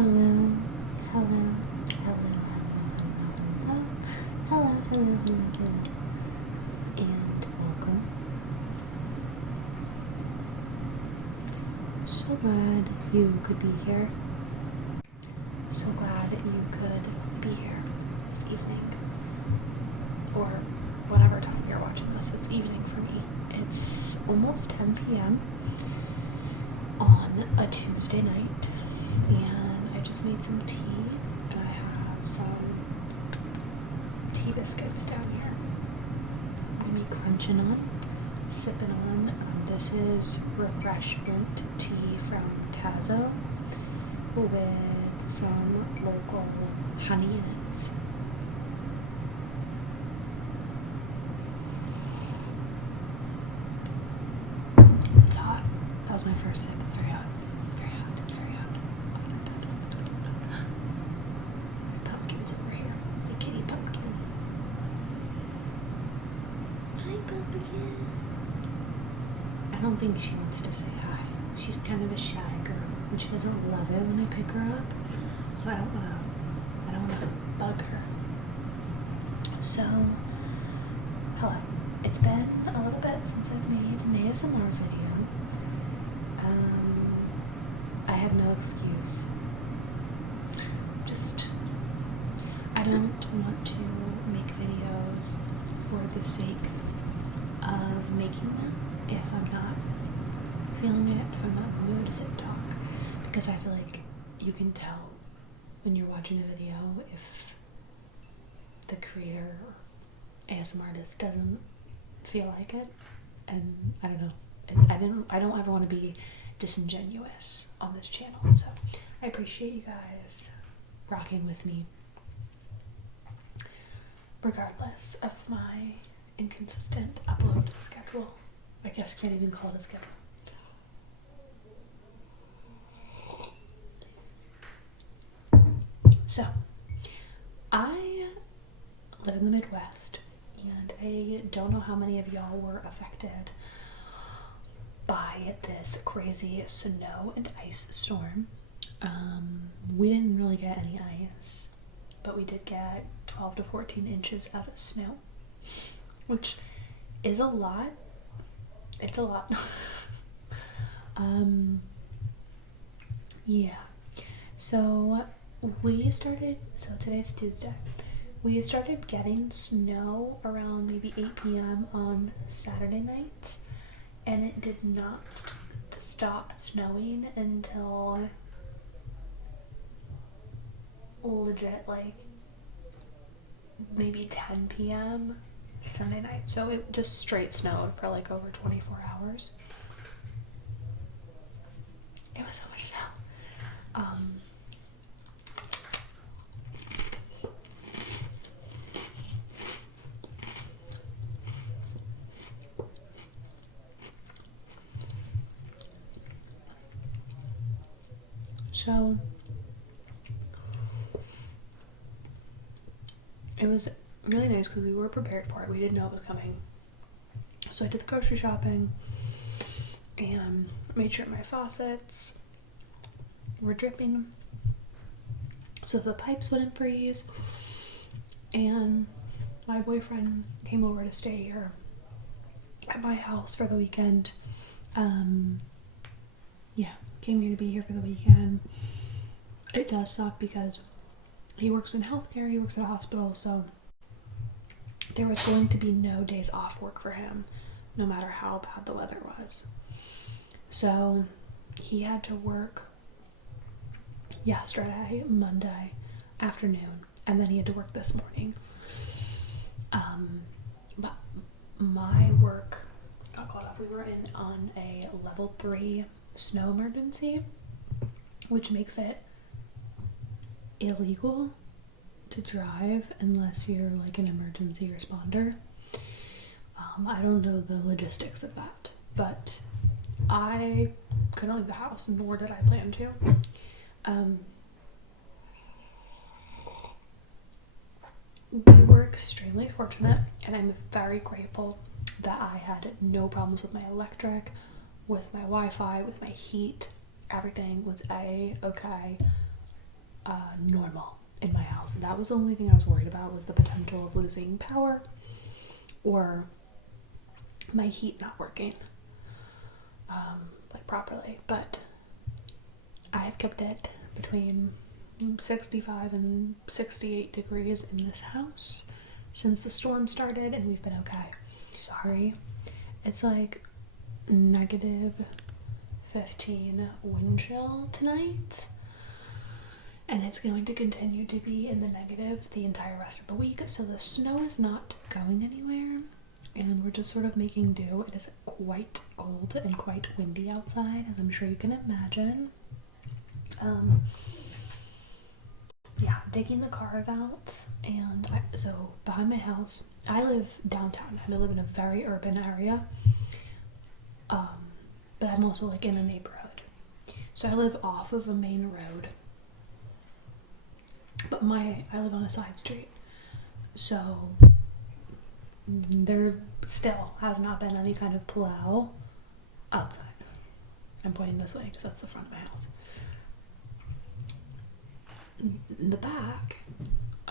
Hello, hello, and welcome. So glad you could be here. So glad you could be here this evening, or whatever time you're watching this. It's evening for me. It's almost 10 p.m. on a Tuesday night, and I just made some tea, and I have some tea biscuits down here. I'm gonna be crunching on, sipping on. This is refreshment tea from Tazo with some local honey in it. It's hot. That was my first sip. It's very hot. It's very hot. It's very hot. There's pumpkins over here. The kitty pumpkin. Hi, pumpkin. I don't think she wants to say hi. She's kind of a shy girl, and she doesn't love it when I pick her up. So I don't wanna bug her. So, hello. It's been a little bit since I've made an ASMR video. I have no excuse. I don't want to make videos for the sake of making them if I'm not feeling it, if I'm not in the mood to sit and talk. Because I feel like you can tell when you're watching a video if the creator or ASMR artist doesn't feel like it. And I don't know. I don't ever want to be disingenuous on this channel, so I appreciate you guys rocking with me regardless of my inconsistent upload schedule. I guess can't even call it a schedule. So I live in the Midwest, and I don't know how many of y'all were affected by this crazy snow and ice storm. We didn't really get any ice, but we did get 12 to 14 inches of snow, which is a lot. It's a lot. Yeah. So today's Tuesday. We started getting snow around maybe 8 p.m. on Saturday night. And it did not stop snowing until legit like maybe 10 p.m. Sunday night. So it just straight snowed for like over 24 hours. It was so much snow. So it was really nice because we were prepared for it. We didn't know it was coming. So I did the grocery shopping and made sure my faucets were dripping so the pipes wouldn't freeze. And my boyfriend came over to stay here at my house for the weekend. Came here to be here for the weekend. It does suck because he works in healthcare, he works at a hospital, so there was going to be no days off work for him, no matter how bad the weather was. So he had to work yesterday, Monday afternoon, and then he had to work this morning. But my work got called off. We were on a level 3 snow emergency, which makes it illegal to drive unless you're like an emergency responder. I don't know the logistics of that, but I couldn't leave the house, nor did I plan to. We were extremely fortunate, and I'm very grateful that I had no problems with my electric, with my Wi-Fi, with my heat. Everything was A-okay. normal in my house. That was the only thing I was worried about, was the potential of losing power or my heat not working like properly. But I have kept it between 65 and 68 degrees in this house since the storm started, and we've been okay. Sorry, it's like negative 15 wind chill tonight, and it's going to continue to be in the negatives the entire rest of the week. So the snow is not going anywhere, and we're just sort of making do. It is quite cold and quite windy outside, as I'm sure you can imagine. Yeah, digging the cars out, and so behind my house, I live downtown. I live in a very urban area, but I'm also like in a neighborhood. So I live off of a main road, but I live on a side street. So there still has not been any kind of plow outside. I'm pointing this way because that's the front of my house. In the back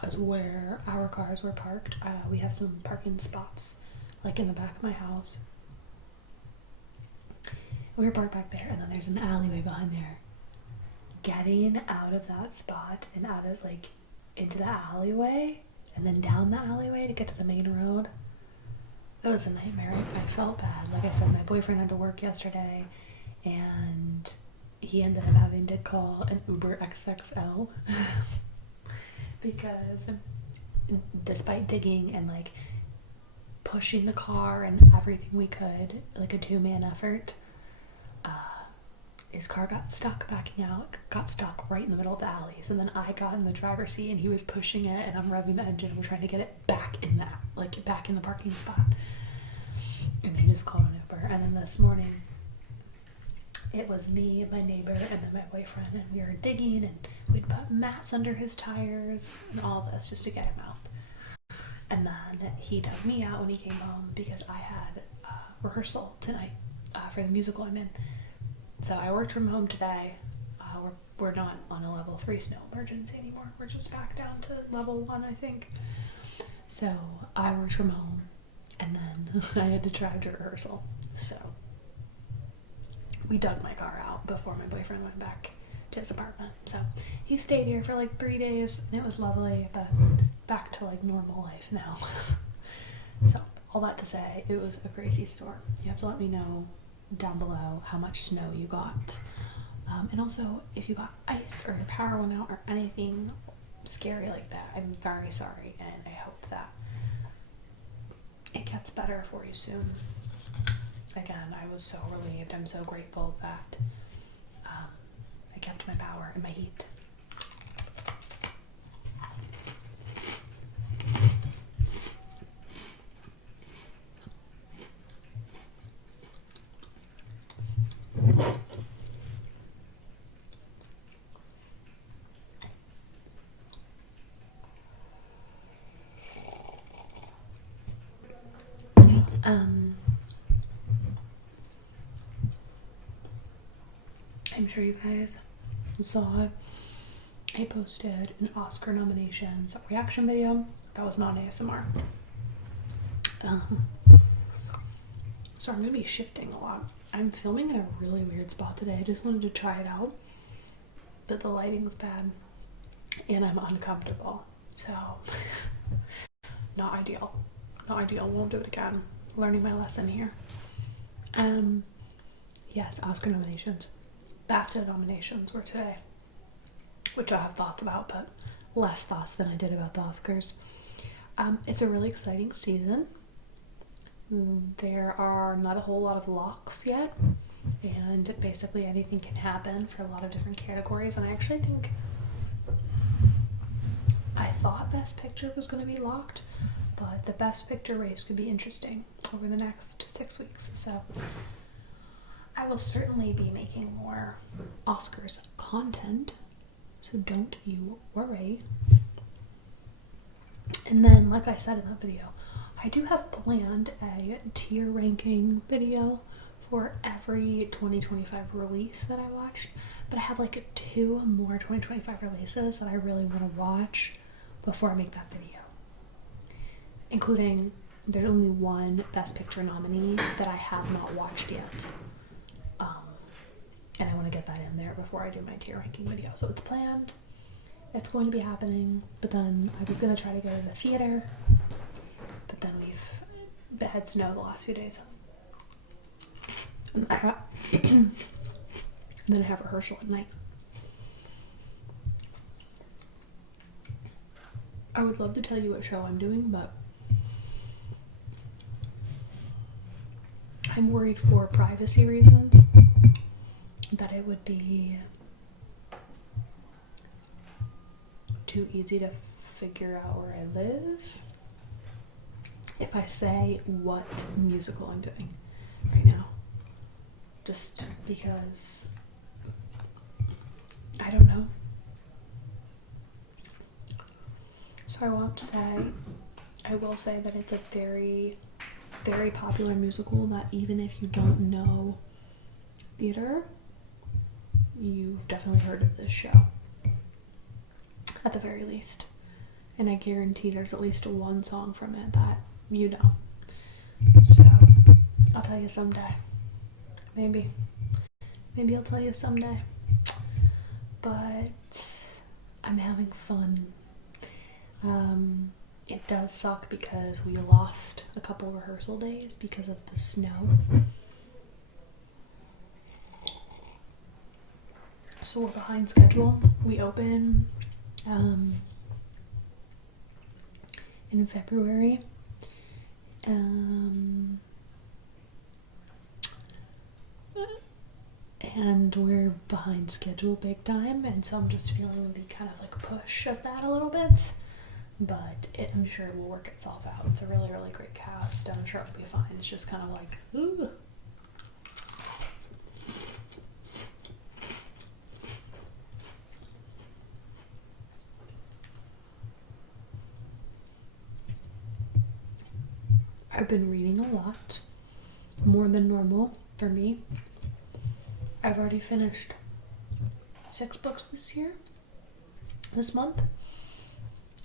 is where our cars were parked. We have some parking spots like in the back of my house. We were parked back there, and then there's an alleyway behind there. Getting out of that spot and out of like into the alleyway and then down the alleyway to get to the main road, it was a nightmare. I felt bad. Like I said, my boyfriend had to work yesterday, and he ended up having to call an Uber XXL because despite digging and like pushing the car and everything we could, like a 2-man effort, his car got stuck backing out, got stuck right in the middle of the alleys, and then I got in the driver's seat and he was pushing it, and I'm revving the engine and we're trying to get it back in the parking spot. And they just called an Uber. And then this morning it was me and my neighbor and then my boyfriend, and we were digging, and we'd put mats under his tires and all this just to get him out. And then he dug me out when he came home because I had rehearsal tonight for the musical I'm in. So I worked from home today. We're not on a level 3 snow emergency anymore. We're just back down to level 1, I think. So I worked from home, and then I had to drive to rehearsal. So we dug my car out before my boyfriend went back to his apartment. So he stayed here for like 3 days, and it was lovely, but back to like normal life now. So all that to say, it was a crazy storm. You have to let me know down below how much snow you got, and also if you got ice or your power went out or anything scary like that. I'm very sorry, and I hope that it gets better for you soon. Again, I was so relieved. I'm so grateful that I kept my power and my heat. I'm sure you guys saw it. I posted an Oscar nominations reaction video that was not ASMR. So I'm going to be shifting a lot. I'm filming in a really weird spot today. I just wanted to try it out, but the lighting's bad and I'm uncomfortable. So not ideal. Not ideal. Won't do it again. Learning my lesson here. Yes, Oscar nominations. BAFTA nominations were today, which I have thoughts about, but less thoughts than I did about the Oscars. It's a really exciting season. There are not a whole lot of locks yet, and basically anything can happen for a lot of different categories. And I actually think I thought Best Picture was going to be locked, but the Best Picture race could be interesting over the next 6 weeks. So I will certainly be making more Oscars content, so don't you worry. And then, like I said in that video, I do have planned a tier ranking video for every 2025 release that I watched, But I have like 2 more 2025 releases that I really want to watch before I make that video. Including, there's only one Best Picture nominee that I have not watched yet. And I want to get that in there before I do my tier ranking video. So it's planned. It's going to be happening. But then I was going to try to go to the theater. But then we've had snow the last few days. And then I have rehearsal at night. I would love to tell you what show I'm doing, but I'm worried for privacy reasons that it would be too easy to figure out where I live if I say what musical I'm doing right now. Just because I don't know. So I will say that it's a very, very popular musical that even if you don't know theater, you've definitely heard of this show. At the very least. And I guarantee there's at least one song from it that you know. So, I'll tell you someday. Maybe I'll tell you someday. But I'm having fun. It does suck because we lost a couple rehearsal days because of the snow. So we're behind schedule. We open in February. And we're behind schedule big time, and so I'm just feeling the kind of like push of that a little bit, but I'm sure it will work itself out. It's a really, really great cast. I'm sure it'll be fine. It's just kind of like, ooh. I've been reading a lot, more than normal for me. I've already finished 6 books this month.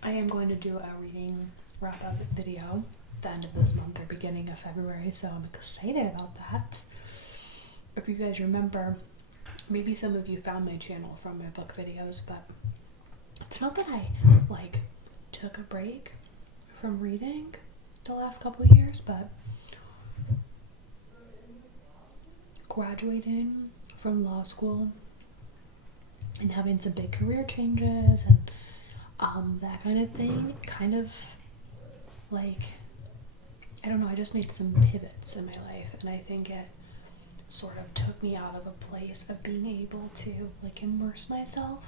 I am going to do a reading wrap-up video at the end of this month or beginning of February, so I'm excited about that. If you guys remember, maybe some of you found my channel from my book videos, but it's not that I, took a break from reading the last couple of years, but graduating from law school and having some big career changes and that kind of thing, kind of I don't know, I just made some pivots in my life, and I think it sort of took me out of a place of being able to immerse myself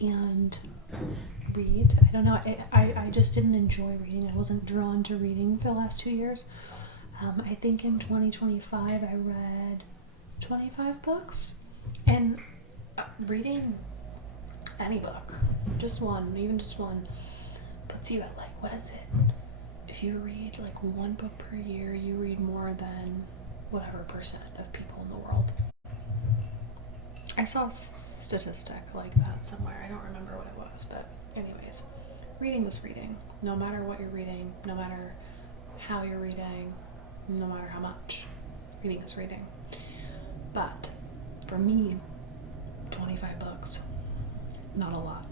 and read. I don't know, I just didn't enjoy reading. I wasn't drawn to reading for the last 2 years. I think in 2025 I read 25 books, and reading any book, even just one, puts you at what is it? If you read 1 book per year, you read more than whatever percent of people in the world. I saw a statistic like that somewhere. I don't remember what it was, but anyways, reading is reading. No matter what you're reading, no matter how you're reading, no matter how much, reading is reading. But for me, 25 books, not a lot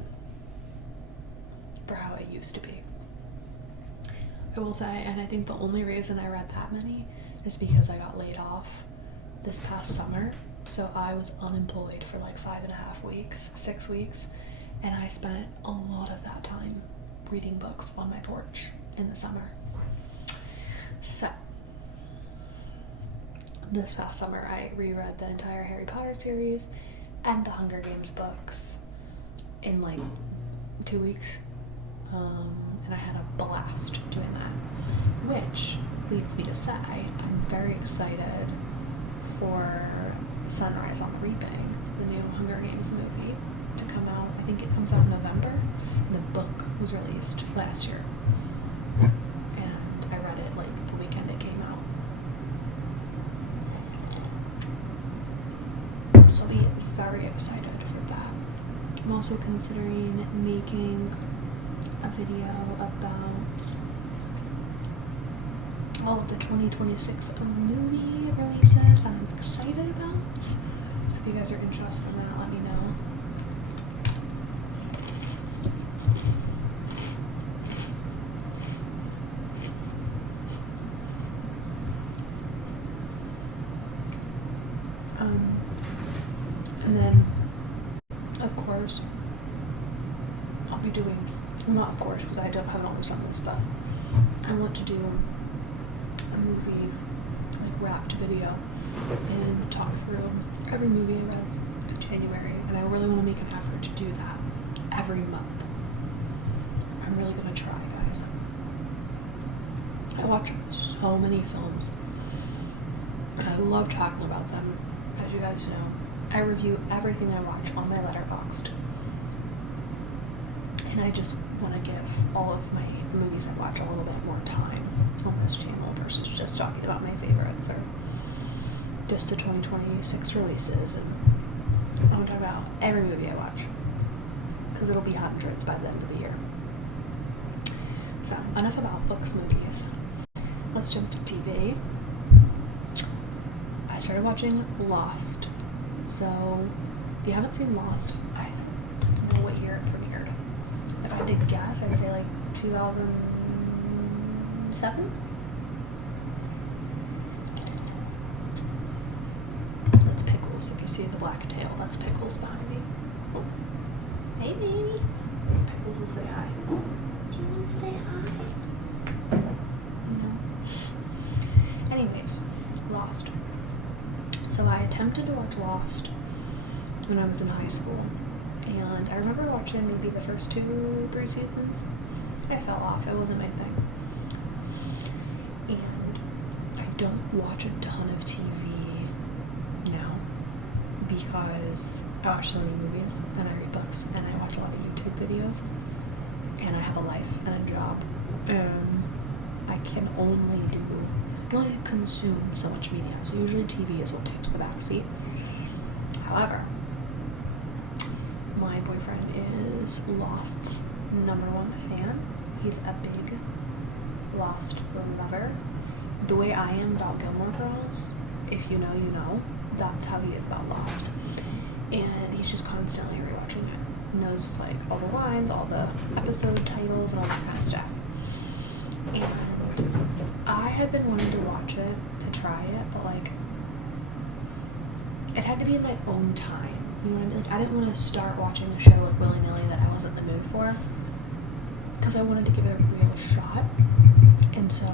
for how it used to be. I will say, and I think the only reason I read that many is because I got laid off this past summer. So I was unemployed for 5.5 weeks, 6 weeks, and I spent a lot of that time reading books on my porch in the summer. So this past summer I reread the entire Harry Potter series and the Hunger Games books in 2 weeks, and I had a blast doing that, which leads me to say I'm very excited for Sunrise on the Reaping, the new Hunger Games movie, to come out. I think it comes out in November, and the book was released last year, and I read it the weekend it came out. So I'll be very excited for that. I'm also considering making a video about all of the 2026 movie releases that I'm excited about. So if you guys are interested in that, let me know. And then, of course, I'll be doing, well, not of course, because I haven't always done this, but I want to do a movie, like, wrapped video and talk through every movie I read in January, and I really want to make an effort to do that every month. I'm really going to try, guys. I watch so many films, and I love talking about them. As you guys know, I review everything I watch on my Letterboxd, and I just want to give all of my movies I watch a little bit more time on this channel versus just talking about my favorites or just the 2026 releases. And I want to talk about every movie I watch, because it'll be hundreds by the end of the year. So, enough about books, movies. Let's jump to TV. I started watching Lost. So, if you haven't seen Lost, I don't know what year it premiered. If I had to guess, I would say like 2007? That's Pickles. If you see the black tail, that's Pickles behind me. Oh. Hey, baby. Pickles will say hi. Do you want to say hi? No. Anyways, Lost. So I attempted to watch Lost when I was in high school, and I remember watching maybe the first 2-3 seasons. I fell off. It wasn't my thing. And I don't watch a ton of TV now because I watch so many movies and I read books and I watch a lot of YouTube videos, and I have a life and a job, and I can only consume so much media. So usually TV is what takes the back seat. However, my boyfriend is Lost's #1 fan. He's a big Lost lover. The way I am about Gilmore Girls, if you know, you know, that's how he is about Lost. And he's just constantly rewatching it. He knows like all the lines, all the episode titles, and all that kind of stuff. And I had been wanting to watch it, to try it, but like, it had to be in my own time. You know what I mean? Like, I didn't want to start watching the show like willy-nilly that I wasn't in the mood for, because I wanted to give it a real shot. And so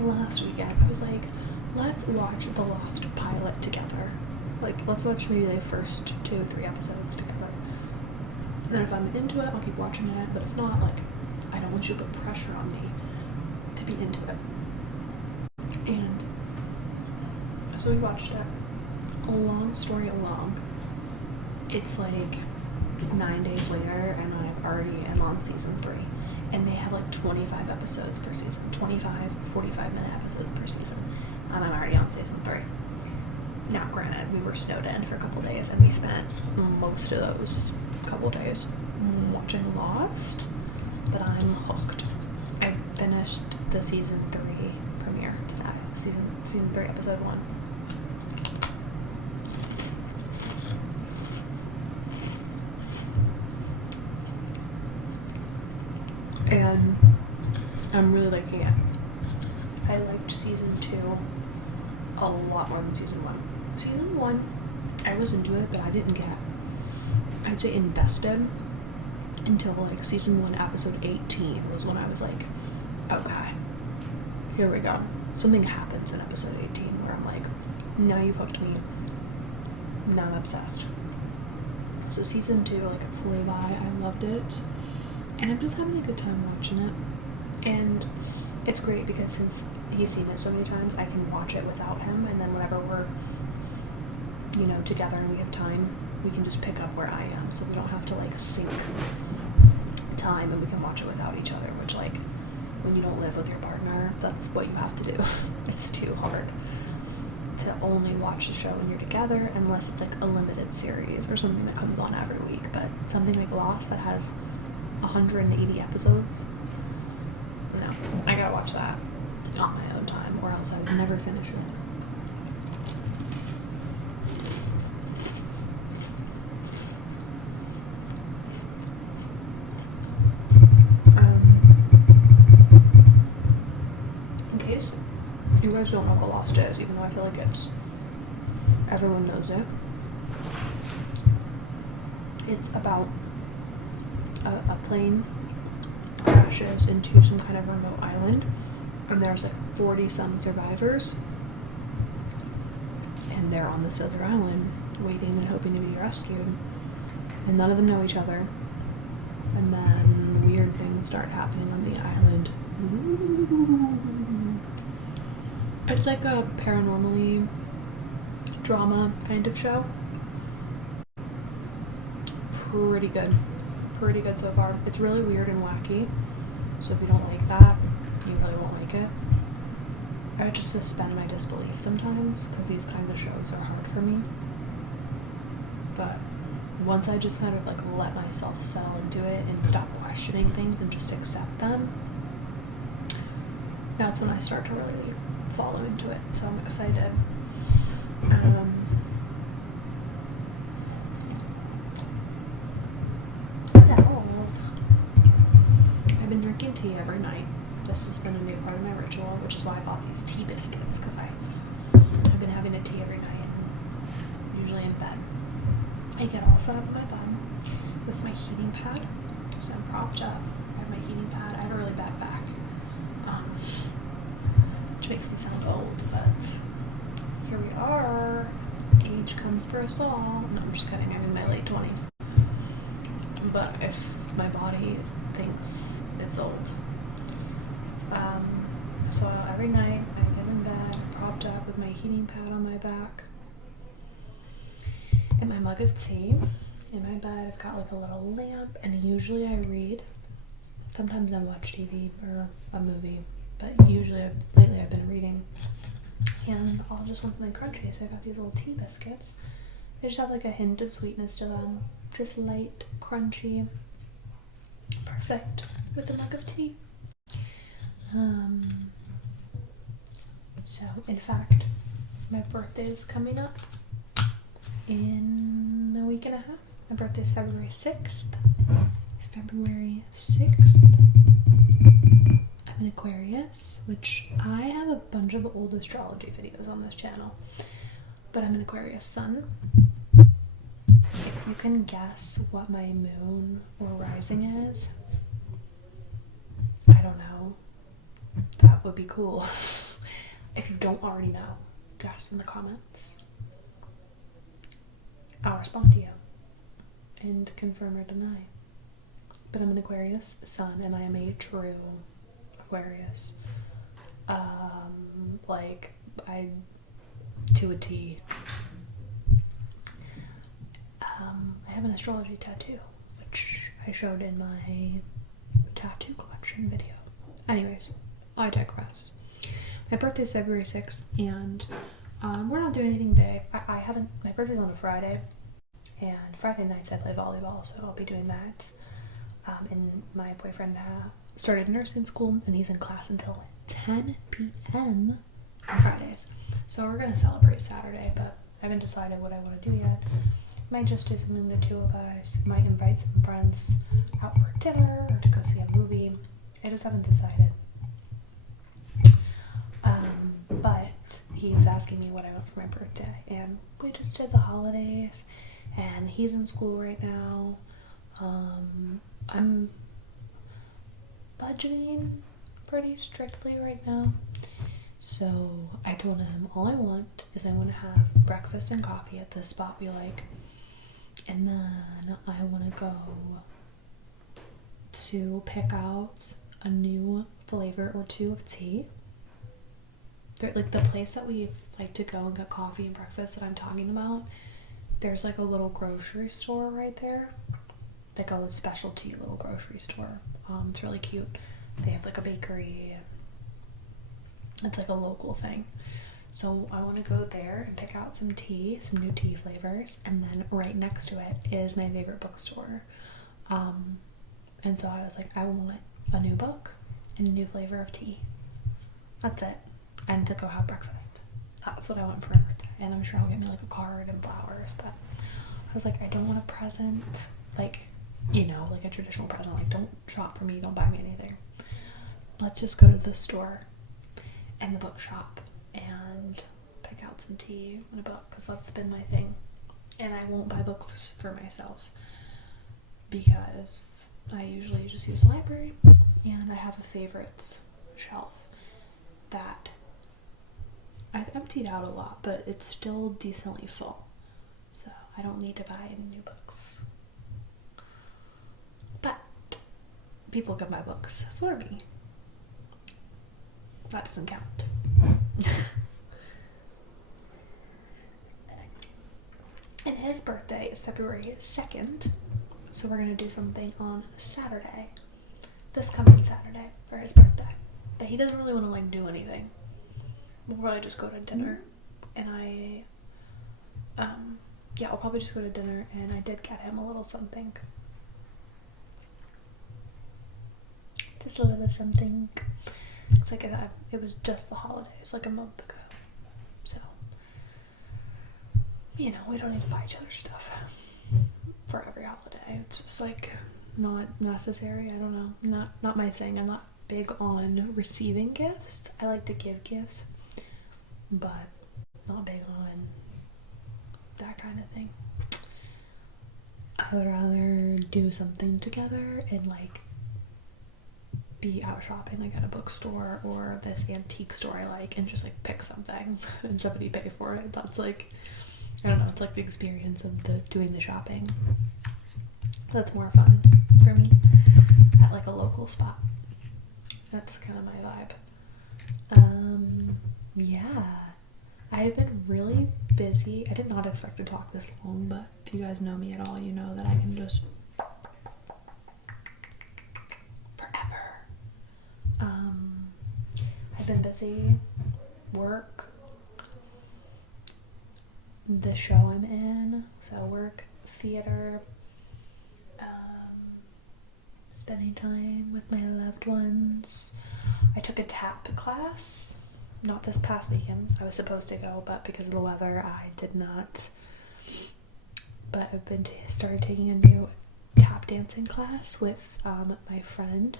last weekend I was like, let's watch the Lost pilot together. Like, let's watch maybe the first 2-3 episodes together. And then if I'm into it, I'll keep watching it, but if not, like, I don't want you to put pressure on me to be into it. And so we watched it. A long story long, it's like 9 days later, and I already am on season 3. And they have like 25 episodes per season, 25 45-minute episodes per season, and I'm already on season 3. Now, granted, we were snowed in for a couple days, and we spent most of those couple days watching Lost, but I'm hooked. I finished the season 3 premiere today. Season 3, episode 1. And I'm really liking it. I liked season 2 a lot more than season 1. Season 1, I was into it, but I didn't get, I'd say, invested until like season 1, episode 18 was when I was like, okay, here we go. Something happens in episode 18 where I'm like, now you've hooked me. Now I'm obsessed. So season 2, like, it flew by. I loved it. And I'm just having a good time watching it. And it's great because since he's seen it so many times, I can watch it without him. And then whenever we're, you know, together and we have time, we can just pick up where I am. So we don't have to, like, sync time, and we can watch it without each other, which, like, when you don't live with your partner, that's what you have to do. It's too hard. to only watch the show when you're together, unless it's like a limited series or something that comes on every week. But something like Lost that has 180 episodes, no, I gotta watch that on my own time, or else I would never finish it. In case you guys don't know what Lost is, even though I feel like everyone knows it. It's about a plane crashes into some kind of remote island, and there's like 40-some survivors, and they're on this other island waiting and hoping to be rescued, and none of them know each other, and then weird things start happening on the island. It's like a paranormally drama kind of show. Pretty good so far. It's really weird and wacky, so if you don't like that, you really won't like it. I just suspend my disbelief sometimes, because these kinds of shows are hard for me. But once I just kind of like let myself settle into it and stop questioning things and just accept them, that's when I start to really follow into it. So I'm excited. I've been drinking tea every night. This has been a new part of my ritual, which is why I bought these tea biscuits, because I've been having a tea every night, usually in bed. I get all set up in my bed with my heating pad, so I'm propped up. I have my heating pad. I have a really bad back, which makes me sound old, but here we are. Age comes for us all. No, I'm just kidding. I'm in my late 20s. But if my body thinks it's old. So every night I get in bed, propped up with my heating pad on my back, and my mug of tea. In my bed, I've got like a little lamp, and usually I read. Sometimes I watch TV or a movie, but usually, lately I've been reading. And I'll just want something crunchy, so I got these little tea biscuits. They just have like a hint of sweetness to them. Just light, crunchy. Perfect with a mug of tea. So, in fact, my birthday is coming up in a week and a half. My birthday is February 6th. February 6th. I'm an Aquarius, which I have a bunch of old astrology videos on this channel. But I'm an Aquarius sun. If you can guess what my moon or rising is, I don't know. That would be cool. If you don't already know, guess in the comments. I'll respond to you and confirm or deny. But I'm an Aquarius sun, and I am a true Aquarius. Like, I to a T. I have an astrology tattoo, which I showed in my tattoo collection video. Anyways, I digress. My birthday is February 6th, and we're not doing anything big. I haven't, my birthday's on a Friday, and Friday nights I play volleyball, so I'll be doing that. And my boyfriend started nursing school, and he's in class until 10 p.m. on Fridays. So we're going to celebrate Saturday, but I haven't decided what I want to do yet. Might just do something the two of us. Might invite some friends out for dinner or to go see a movie. I just haven't decided. But he's asking me what I want for my birthday, and we just did the holidays, and he's in school right now. I'm budgeting pretty strictly right now. So I told him all I want is I want to have breakfast and coffee at this spot we like. And then I want to go to pick out a new flavor or two of tea. Like the place that we like to go and get coffee and breakfast that I'm talking about, there's like a little grocery store right there. Like a specialty little grocery store. It's really cute. They have like a bakery. It's like a local thing. So I want to go there and pick out some tea, some new tea flavors, and then right next to it is my favorite bookstore. And so I was like, I want a new book and a new flavor of tea. That's it. And to go have breakfast. That's what I want for my birthday. And I'm sure I'll get me like a card and flowers, but I was like, I don't want a present, like, you know, like a traditional present. Like, don't shop for me, don't buy me anything. Let's just go to the store and the bookshop and pick out some tea and a book, because that's been my thing. And I won't buy books for myself because I usually just use the library, and I have a favorites shelf that I've emptied out a lot, but it's still decently full, so I don't need to buy any new books. But people can buy books for me. That doesn't count. And his birthday is February 2nd, so we're going to do something on Saturday, this coming Saturday, for his birthday. But he doesn't really want to, like, do anything. We'll probably just go to dinner, and we'll probably just go to dinner, and I did get him a little something. Just a little something. It's like it was just the holidays, like a month ago. So, you know, we don't need to buy each other stuff for every holiday. It's just like not necessary. I don't know. Not my thing. I'm not big on receiving gifts. I like to give gifts, but not big on that kind of thing. I would rather do something together and like be out shopping, like at a bookstore or this antique store I like, and just like pick something and somebody pay for it. That's like, I don't know, it's like the experience of doing the shopping. That's more fun for me at like a local spot. That's kind of my vibe. Yeah, I've been really busy. I did not expect to talk this long, but if you guys know me at all, you know that I can just forever. I've been busy, work, the show I'm in, so work, theater, spending time with my loved ones. I took a tap class, not this past weekend. I was supposed to go, but because of the weather, I did not. But I've started taking a new tap dancing class with my friend.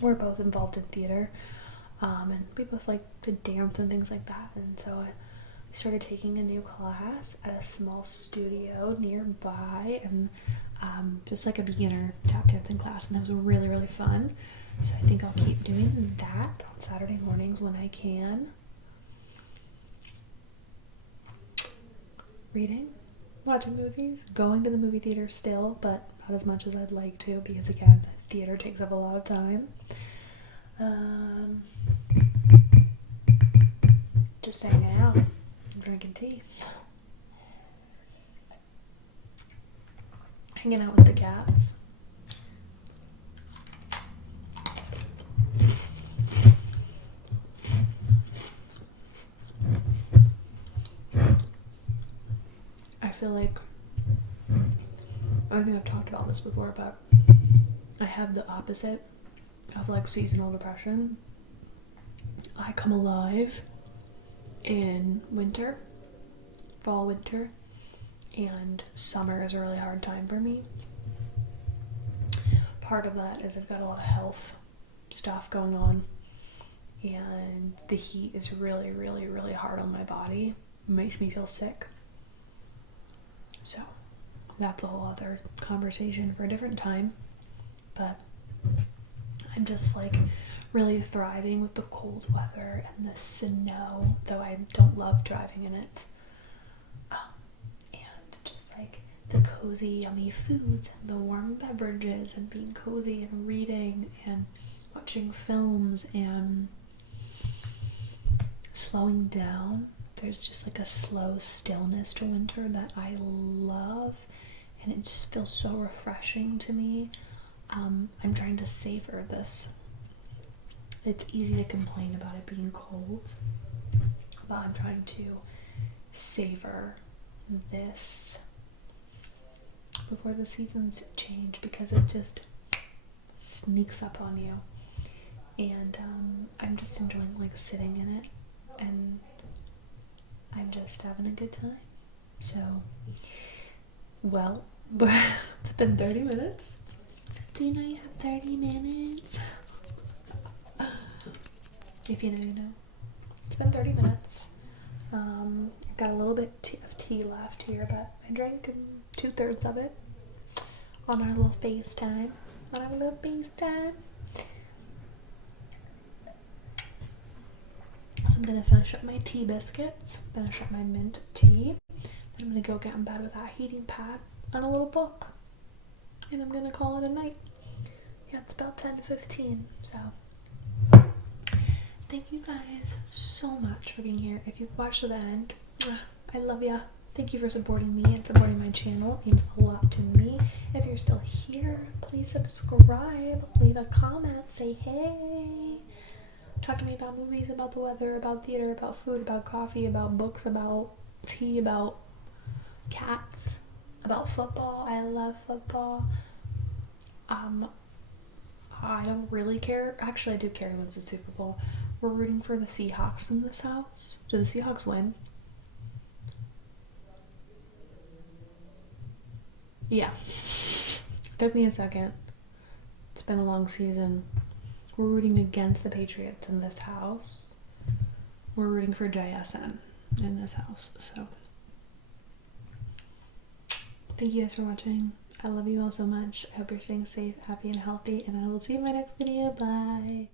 We're both involved in theater, and we both like to dance and things like that. And so I started taking a new class at a small studio nearby, and just like a beginner tap dancing class, and it was really, really fun. So I think I'll keep doing that on Saturday mornings when I can. Reading, watching movies, going to the movie theater still, but not as much as I'd like to, because again, theater takes up a lot of time. Just hanging out, drinking tea, hanging out with the cats. I feel like, I think I've talked about this before, but I have the opposite of like seasonal depression. I come alive in winter, fall, winter, and summer is a really hard time for me. Part of that is I've got a lot of health stuff going on, and the heat is really, really, really hard on my body. It makes me feel sick. So that's a whole other conversation for a different time, but I'm just like really thriving with the cold weather and the snow, though I don't love driving in it. And just like the cozy, yummy foods and the warm beverages and being cozy and reading and watching films and slowing down. There's just like a slow stillness to winter that I love, and it just feels so refreshing to me. I'm trying to savor this It's easy to complain about it being cold, but I'm trying to savor this before the seasons change, because it just sneaks up on you. And I'm just enjoying like sitting in it, and I'm just having a good time. So, well, it's been 30 minutes. Do you know you have 30 minutes? If you know, you know. It's been 30 minutes. I've got a little bit of tea left here, but I drank 2/3 of it on our little FaceTime. So I'm gonna finish up my tea biscuits, finish up my mint tea, then I'm gonna go get in bed with that heating pad and a little book, and I'm gonna call it a night. Yeah, it's about 10:15, so thank you guys so much for being here. If you've watched to the end, I love ya. Thank you for supporting me and supporting my channel. It means a lot to me. If you're still here, please subscribe, leave a comment, say hey. Talk to me about movies, about the weather, about theater, about food, about coffee, about books, about tea, about cats, about football. I love football. I don't really care. Actually, I do care when it's the Super Bowl. We're rooting for the Seahawks in this house. Did the Seahawks win? Yeah. Took me a second. It's been a long season. We're rooting against the Patriots in this house. We're rooting for JSN in this house. So, thank you guys for watching. I love you all so much. I hope you're staying safe, happy, and healthy. And I will see you in my next video. Bye.